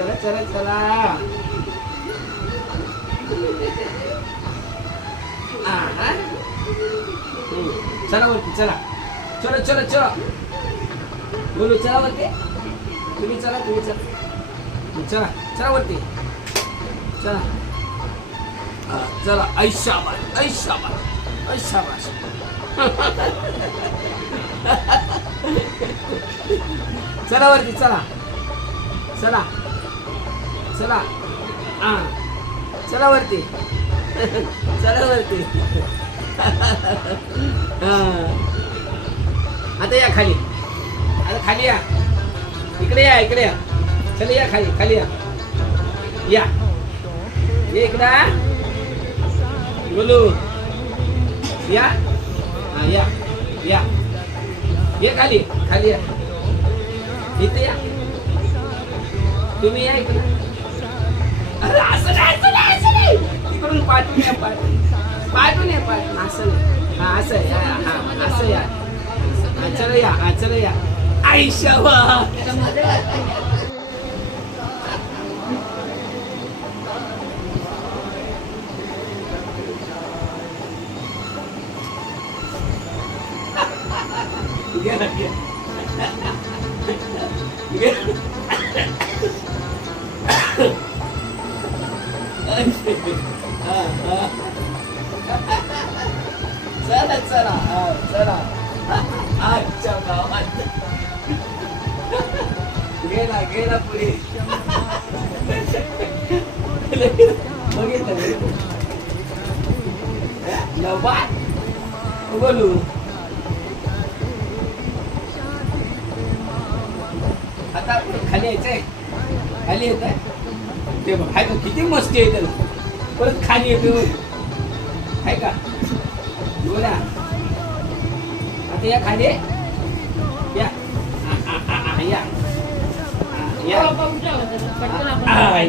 चला चला चला. चला वरती चला. चलो चलो चलो. बोलू चला वरती. तुम्ही चला तुम्ही चला. चला चला वरती. चला. हा, चला. ऐशाबाद ऐशाबाद ऐशाबाद चला वरती चला. चला. चला. हा चला वरती. चला वरती. आता या खाली. आता खाली या. इकडे या इकडे या. चला या खाली खाली या. या. ये इकडं बोलू. या. हा या. या. ये खाली खाली या. इथे या. तुम्ही या इकडे. असं नाही असं नाही असं नाही तिकडून पाठवून या पाठवून पाठवून या पाठवून असं नाही हा असं या हा असं या चला या हा चला या आईशा घे चला चला चला आजच्या गावात गेला गेला पुढे बघितलं बोलू आता खाली यायचंय खाली येत आहे ते हाय का किती मस्ती आहे त्याला. परत खाली येतो. आहे का? बोला. आता या खाली. या. या.